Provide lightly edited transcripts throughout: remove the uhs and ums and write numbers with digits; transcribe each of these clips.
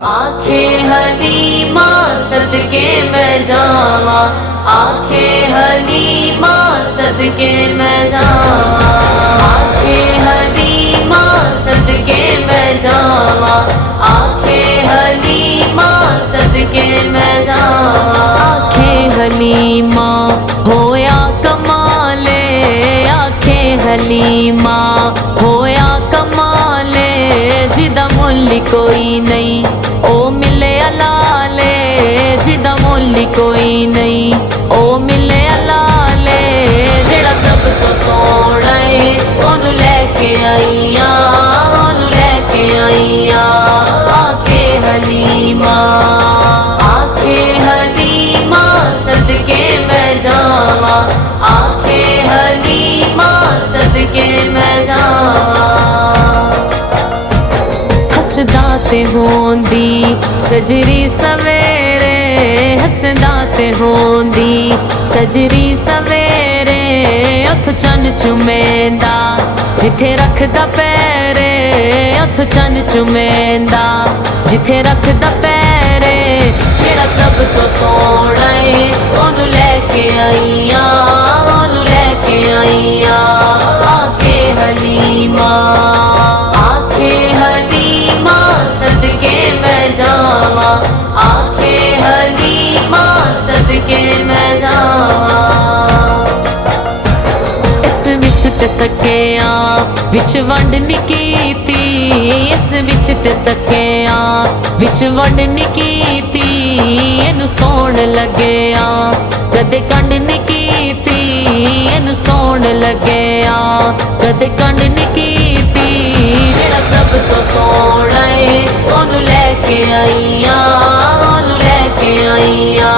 आंखें हलीमा सदके मैं जावा, आंखें हलीमा सदके मैं जावा, आंखें हलीमा सदके मैं जावा, आंखें हलीमा सदके मैं जावा। आंखें हलीमा होया कमाले, आंखें हलीमा होया कमाले, जिदा मुल्ल कोई नहीं ओ मिले अलाले, जिदा मुल्ल कोई नहीं ओ मिले अलाले। जेड़ा सब तो सोना है ओनू लेके आईया, ओनू लेके आईया। आंखें हलीमा, आंखें हलीमा सदके मैं जावा, आंखें हलीमा सदके मैं जावा। हसदा ते होंदी सजरी सवेरे, हसदा ते होंदी सजरी सवेरे, उथ चन चुमेंदा जिथे रखदा पैरे, उथ चन चुमेंदा जिथे रखदा पैरे। जेड़ा सब तो सोना है ओनू लेके आईया, ओनू लेके आईया। आंखें हलीमा, आंखें हलीमा सदके मैं जावा, आंखें हलीमा सदके मैं जावा। इस विच ते सकिया विच वंड नी कीती, इस विच ते सकिया विच वंड नी कीती, इनू सोण लगेया कदे कंड नी कीती, इनू सोण लगेया कदे कंड नी कीती। जेड़ा सब तो सोना है ओनू लेके आईया, ओनू लेके आईया।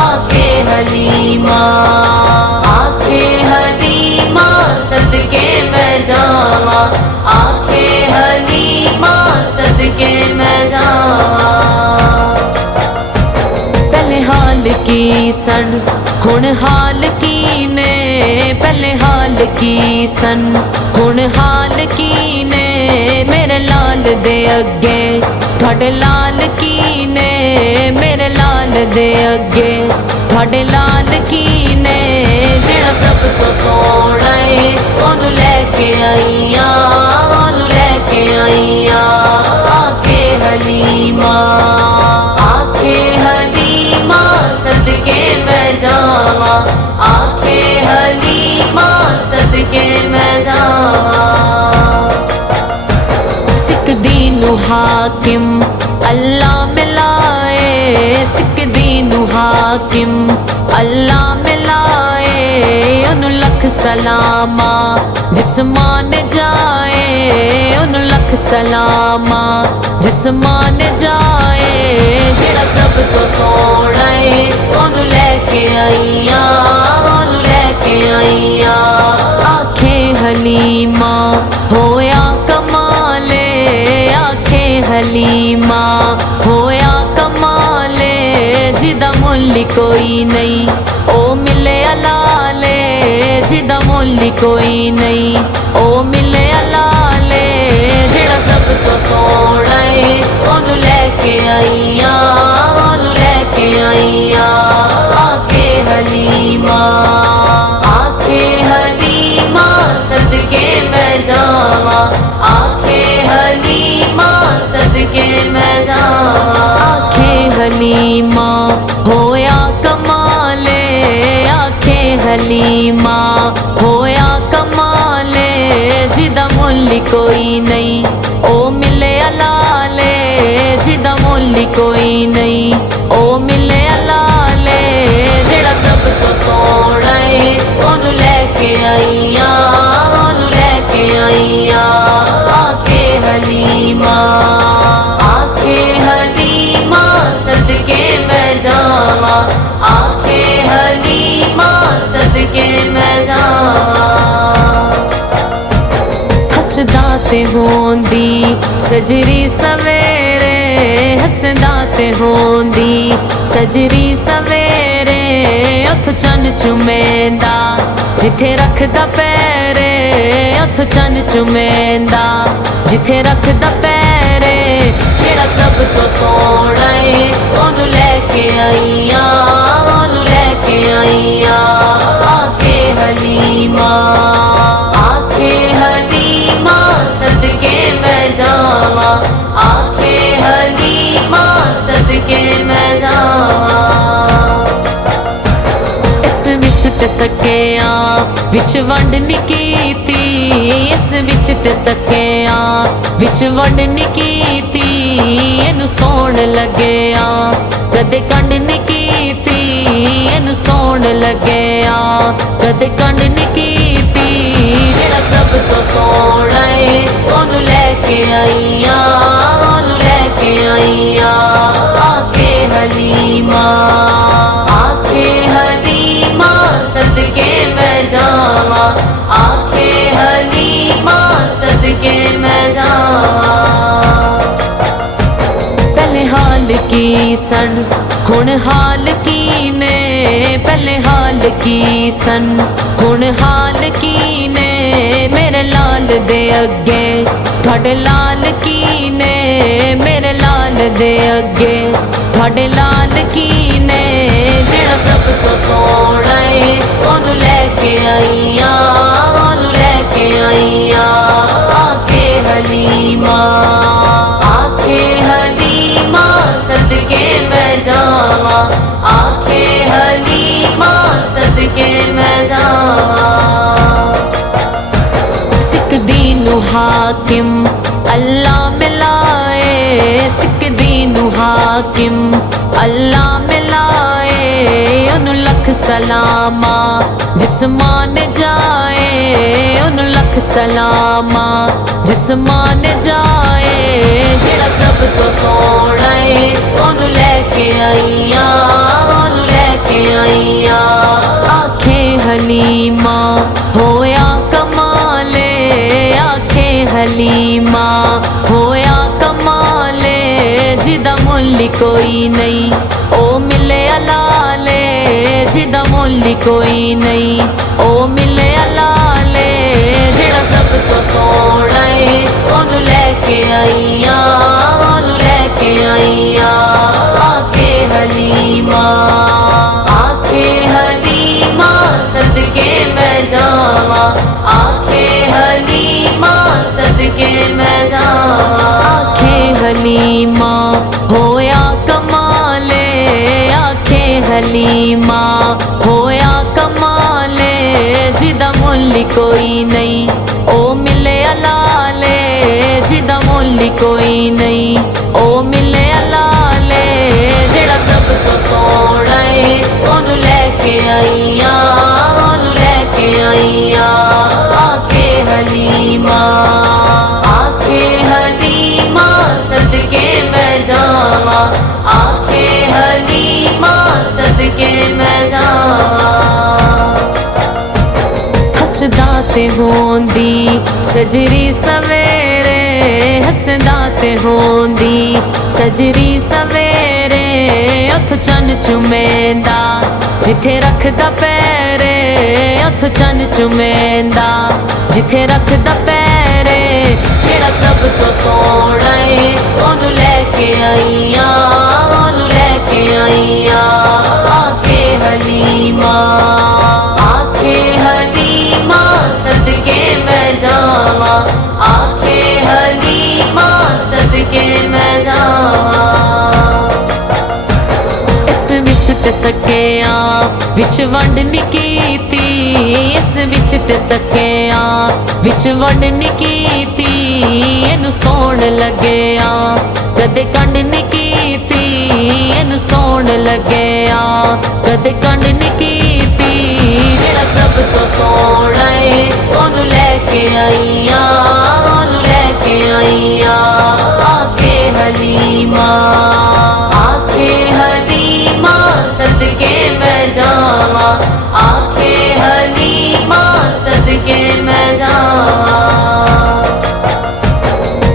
आंखें हलीमा, आंखें हलीमा सदके मैं जावा, आंखें हलीमा सदके मैं जावा। पहले हाल की सन हुण हाल की ने, पहले हाल की सन हुण हाल की ने, मेरे लाल दे अगे थोड़े लाल की ने, मेरे लाल दे अगे थोड़े लाल की ने। जेड़ा सब तो सोना है ओनू लेके आईया, ओनू लेके आईया। आंखें हलीमा, आंखें हलीमा सदके मैं जावा, आंखें हलीमा सदके मैं जावा। सिख दीनू हाकिम अल्लाह मिलाए, सिख दीनू हाकिम अल्लाह मिलाए, उन्हू लख सलामा जिसमान जाए, उन्हू लख सलामा जिसमान जाए। जेड़ा सब तो सोना है ओनू लेके आईया, ओनू लेके आईया। आंखें हलीमा होया कमाले, आंखें हलीमा होया कमाले, जिदा मुल्ल कोई नहीं ओ मिले अलाले, जिदा मुल्ल कोई नहीं ओ मिले अलाले। जेड़ा सब तो सोना है ओनू लेके आईया, ओनू लेके आईया। आंखें हलीमा, आंखें हलीमा सदके मैं जावा, आंखें हलीमा सदके मैं जावा। आंखें हलीमा होया कमाले, आंखें हलीमा होया कमाले, जिदा मुल्ल कोई नहीं ओ मिले अलाले, जिदा मुल्ल कोई नहीं ओ मिले अलाले। जेड़ा सब तो सोना है ओनू लेके आईया, ओनू लेके आईया। आंखें हलीमा, आंखें हलीमा सदके मैं जावा, आंखें हलीमा सदके मैं जावा। हसदा ते होंदी सजरी सवेरे, हसदा ते होंदी सजरी सवेरे, उथ चन चुमेंदा जिथे रखदा पैरे, उथ चन चुमेंदा जिथे रखदा पैरे। जेड़ा सब तो सोना है ओनू लेके आईया, ओनू लेके आईया। आखे हलीमा, आखे हलीमा सदके मैं जावा, आखे हलीमा सदके मैं जावा। इस विच ते सकिया विच वंड नी कीती, इस विच ते सकिया विच वंड नी कीती। इनू सोण लग्या कदे कंड नी कीती, इनू सोण लग्या कदे कंड नी कीती। जेड़ा सब तो सोना है ओनू लेके आईया, ओनू लेके आईया। आखे हलीमा, आखे हलीमा सदके मैं जावा, आखे हलीमा सदके मैं जावा। पहले हाल की सन हुण हाल की ने, पहले हाल की सन हुण हाल की ने। मेरे लाल दे अगे थोड़े लाल की ने, मेरे लाल दे अगे थोड़े लाल की ने। जेड़ा सब तो सोना है ओनू लेके आईया, ओनू लेके आईया। आखे हलीमा, आखे हलीमा सदके मैं जावा, आखे हलीमा सदके मैं जावा। सिख दीनू हाकिम अल्लाह मिलाए, सिख दीनू हाकिम अल्लाह मिलाए। उन लख सलामा जिसमान जाए, उन लख सलामा जिसमान जाए। जेड़ा सब तो सोना है ओनू लेके आईया, ओनू लेके आईया। आखे हलीमा होया कमाले, आखे हलीमा होया कमाले। जिदा मुल्ल कोई नहीं ओ मिले अलाले, जिदा मुल्ल कोई नहीं ओ मिले अलाले। जेड़ा सब तो सोना है ओनू लेके आईया, ओनू लेके आईया। आखे हलीमा, आखे हलीमा सदके मैं जावा, आखे हलीमा सदके मैं जावा। आखे हलीमा होया कमाले, आखे हलीमा होया कमाले। जिदा मुल्ल कोई नहीं ओ मिले अलाले, जिदा मुल्ल कोई नहीं ओ मिले अलाले। जेड़ा सब तो सोना है ओनू लेके आईया, ओनू लेके आईया। आखे हलीमा, आखे हलीमा सदके मैं जावा, आखे हलीमा सदके मैं जावा। हसदा ते होंदी सजरी सवेरे, हसदा ते होंदी सजरी सवेरे। उथ चन चुमेंदा जिथे रखदा पैरे, उथ चन चुमेंदा जिथे रखदा पैरे। जेड़ा सब तो सोना है ओनू लेके आईया, ओनू लेके आईया। आखे हलीमा, आखे हलीमा सदके मैं जावा, आखे हलीमा सदके मैं जावा। इस विच ते सकिया विच वंड नी कीती, इस विच ते सकिया विच वंड नी कीती। इनू सोण लग्या कदे कंड नी कीती, इनू सोण लग्या कदे कंड नी कीती। जेड़ा सब तो सोना है ओनू लेके आईया, ओनू लेके आईया। आखे हलीमा, आखे हलीमा सदके मैं जावा, आखे हलीमा सदके मैं जावा।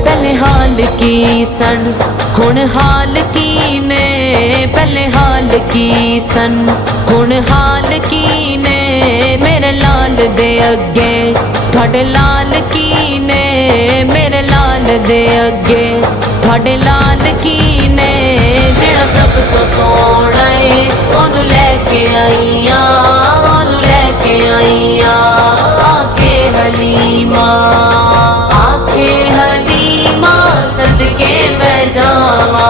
पहले हाल की की सन हुण हाल की ने, पहले हाल की सन हुण हाल की ने, मेरे लाल दे अगे थोड़े लाल की ने, मेरे लाल दे अगे थोड़े लाल की ने, जेड़ा सब तो सोना है ओनू लेके आईया, ओनू लेके आईया, आखे हलीमा, आखे हलीमा सदके मैं जावा,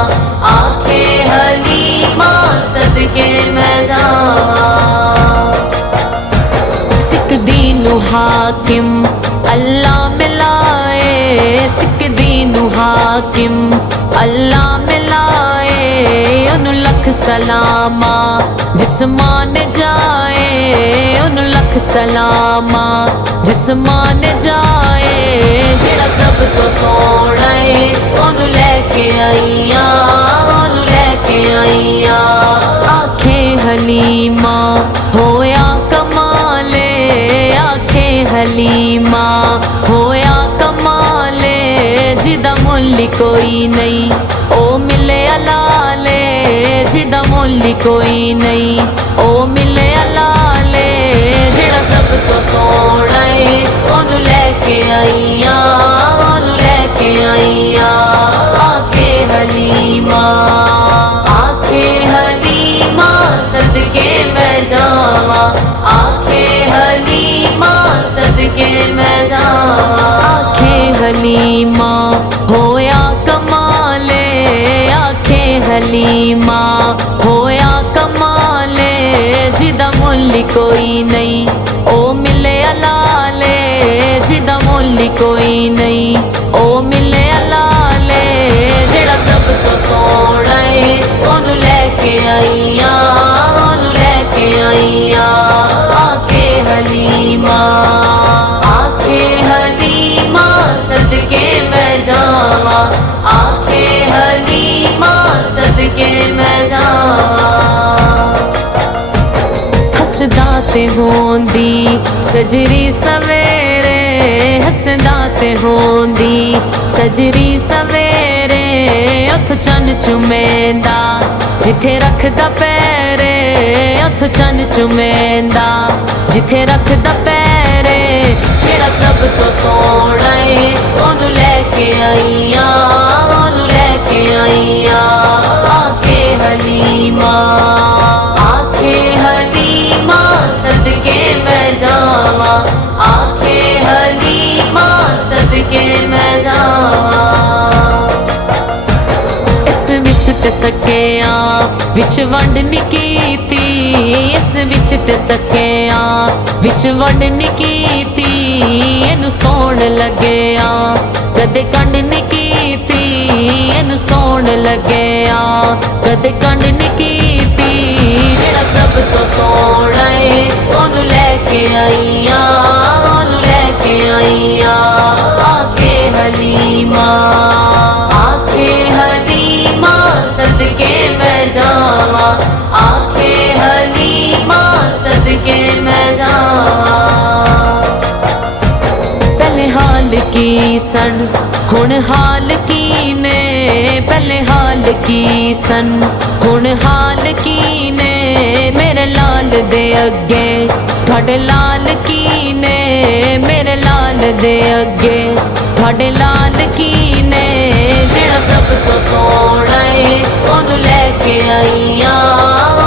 आखे हलीमा सदके मैं जावा। सिख दीनू हाकिम अल्लाह मिलाए, सिख दीनू हाकिम अल्लाह मिलाए, ओनू लख सलामा जिसमान जाए, ओनू लख सलामा जिसमान जाए, जेड़ा सब तो सोना है ओनू लेके आईया, ओनू लेके आईया, आखे हलीमा होया कमाले, आखे हलीमा होया कमाले, जिदा मुल्ल कोई नहीं ओ मिले अलाले, जिदा मुल्ल कोई नहीं ओ मिले अलाले, जेड़ा सब तो सोना है ओनू लेके आईया, ओनू लेके आईया, आखे हलीमा, आखे हलीमा सदके मैं जावा, आखे हलीमा सदके मैं जावा, आखे हलीमा होया कमाले, आखे हलीमा होया कमाले, जिदा मुल्ल कोई नहीं ओ मिले अलाले, जिदा मुल्ल कोई नहीं ओ मिले अलाले, जेड़ा सब तो सोना है ओनू लेके आईया, ओनू लेके आईया, आखे हलीमा, आखे हलीमा सदके मैं जावा, आखे हलीमा सदके मैं जावा। हसदा ते होंदी सजरी सवेरे, हसदा ते होंदी सजरी सवेरे, उथ चन चुमेंदा जिथे रखदा पैरे, उथ चन चुमेंदा जिथे रखदा पैरे, जेड़ा सब तो सोना है ओनू लेके आईया, ओनू लेके आईया, आखे हलीमा, आखे हलीमा सदके मैं जावा, आखे हलीमा सदके मैं जावा। इस विच ते सकिया विच वंड नी कीती, इस विच ते सकिया विच वंड नी कीती, इनू सोण लगया कदे कंड नी कीती, इनू सोण लगया कदे कंड नी कीती, जेड़ा सब तो सोना है ओनू लेके आईया, ओनू लेके आईया, आखे हलीमा, आखे हलीमा सदके मैं जावा, आखे हलीमा सदके मैं जावा। पहले हाल की सन हुण हाल की ने, पहले हाल की सन हुण हाल की ने, मेरे लाल दे अगे थोड़े लाल की ने, मेरे लाल दे अगे थोड़े लाल की ने, जेड़ा सब तो सोना है ओनू लेके आईया,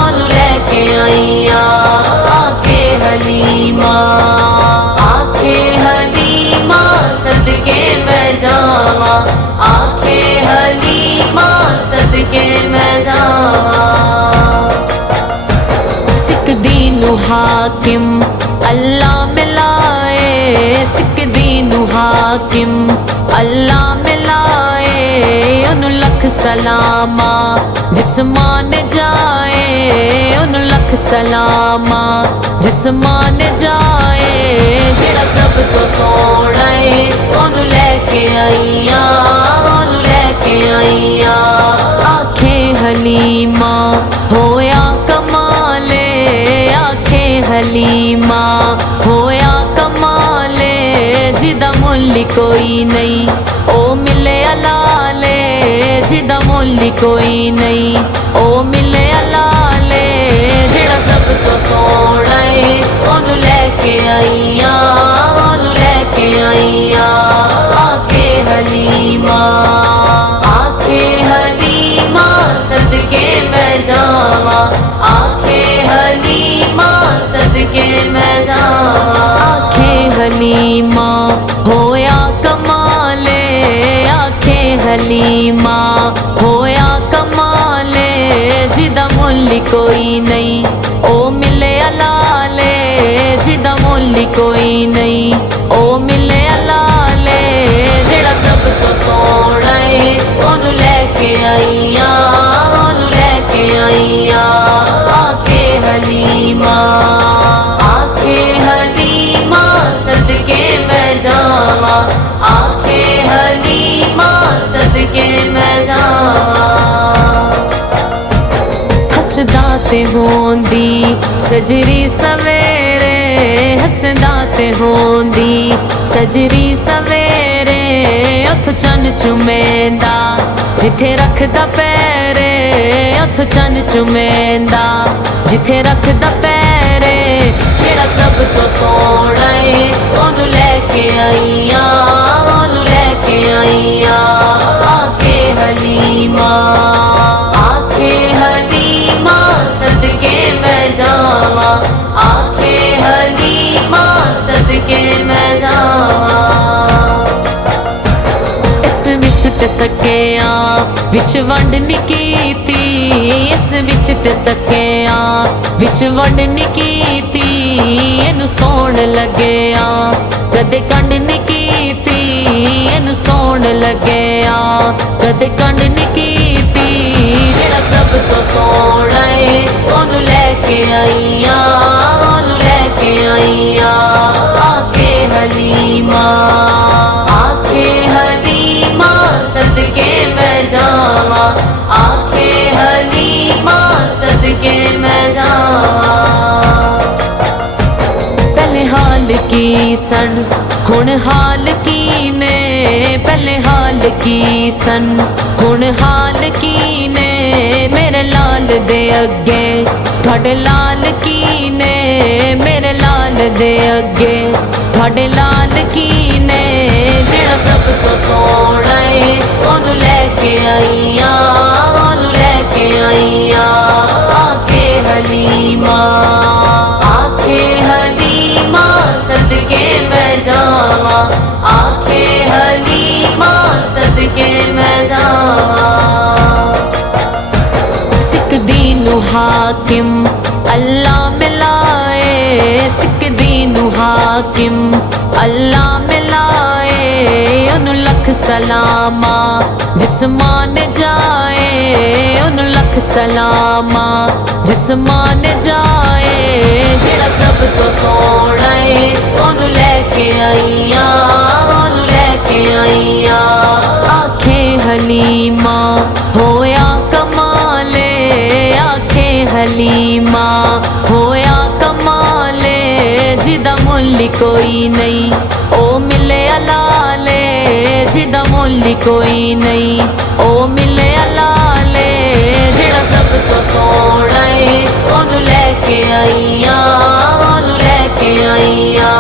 ओनू लेके आईया, आखे हलीमा, आखे हलीमा सदके मैं जावा, आखे हलीमा सदके मैं जावा। सिख दीनू हाकिम अल्लाह मिलाए, सिख दीनू हाकिम अल्लाह मिलाए, ओनू लख सलामा जिसमान जाए, ओनू लख सलामा जिसमान जाए, जेड़ा सब तो सोना है ओनू लेके आईया, ओनू लेके आईया, आखे हलीमा होया कमाले, आखे हलीमा होया कमाले, जिदा मुल्ल कोई नहीं ओ मिले अलाले, जिदा मुल कोई नहीं। ओ मिले लाले जेड़ा सब तो सोना है, ओनू लैके आईया, ओनू लैके आईया। आखे हलीमा, आखे हलीमा सदके मैं जावा, आखे हलीमा सदके मैं जावा। आखे हलीमा होया कमाले, आखे हलीमा होया कमाले, जिदा मुल कोई नहीं। ओ मिले लाले जिदा मुल कोई नहीं। ओ मिले लाले जेड़ा सब तो सोना है, ओनू लैके आईया, ओनू लैके आईया। आखे हलीमा, आखे हलीमा सदके मैं जावा, आखे हलीमा सदके मैं जावा। हसदा ते होंदी सजरी सवेरे, हसदा ते होंदी सजरी सवेरे। उथ चन चुमेंदा जिथे रखदा पैरे, उथ चन चुमेंदा जिथे रखदा पैरे। जेड़ा सब तो सोना है, ओनू लैके आईया, ओनू लैके आईया। आखे हलीमा, आखे हलीमा सदके मैं जावा, आखे हलीमा सदके मैं जावा। इस विच ते सकिया विच वंड नी कीती, इस विच ते सकिया विच वंड नी कीती। इनू सोण लगेया कदे कंड नी कीती, इनू सोण लगेया कदे कंड नी कीती। जेड़ा सब तो सोना है, ओनू लैके आईया, ओनू लैके आईया। आखे हलीमा, आखे हलीमा सदके मैं जावा, आखे हलीमा सदके मैं जावा। पहले हाल की सन हुण हाल की ने, पहले हाल की सन हुण हाल की ने। मेरे लाल दे अगे थोड़े लाल की ने, मेरे लाल दे अगे थोड़े लाल की ने। जेड़ा सब तो सोना है, ओनू लैके आईया, ओनू लैके आईया। आखे हलीमा, आखे हलीमा सदके मैं जावा, आखे हलीमा सदके मैं जावा। सिख दीनू हाकिम अल्लाह मिलाए, सिख दीनू हाकिम अल्लाह मिलाए। उन लख सलामा जिसमान जाए, उन लख सलामा जिसमान जाए। जेड़ा सब तो सोना है, ओनू लैके आईया, ओनू लैके आईया। आखे हलीमा होया कमाले, आखे हलीमा होया कमाले, जिदा मुल कोई नहीं। ओ मिले लाले जिदा मुल कोई नहीं। ओ मिले लाले जेड़ा सब तो सोना है, ओनू लैके आईया, ओनू लैके आईया।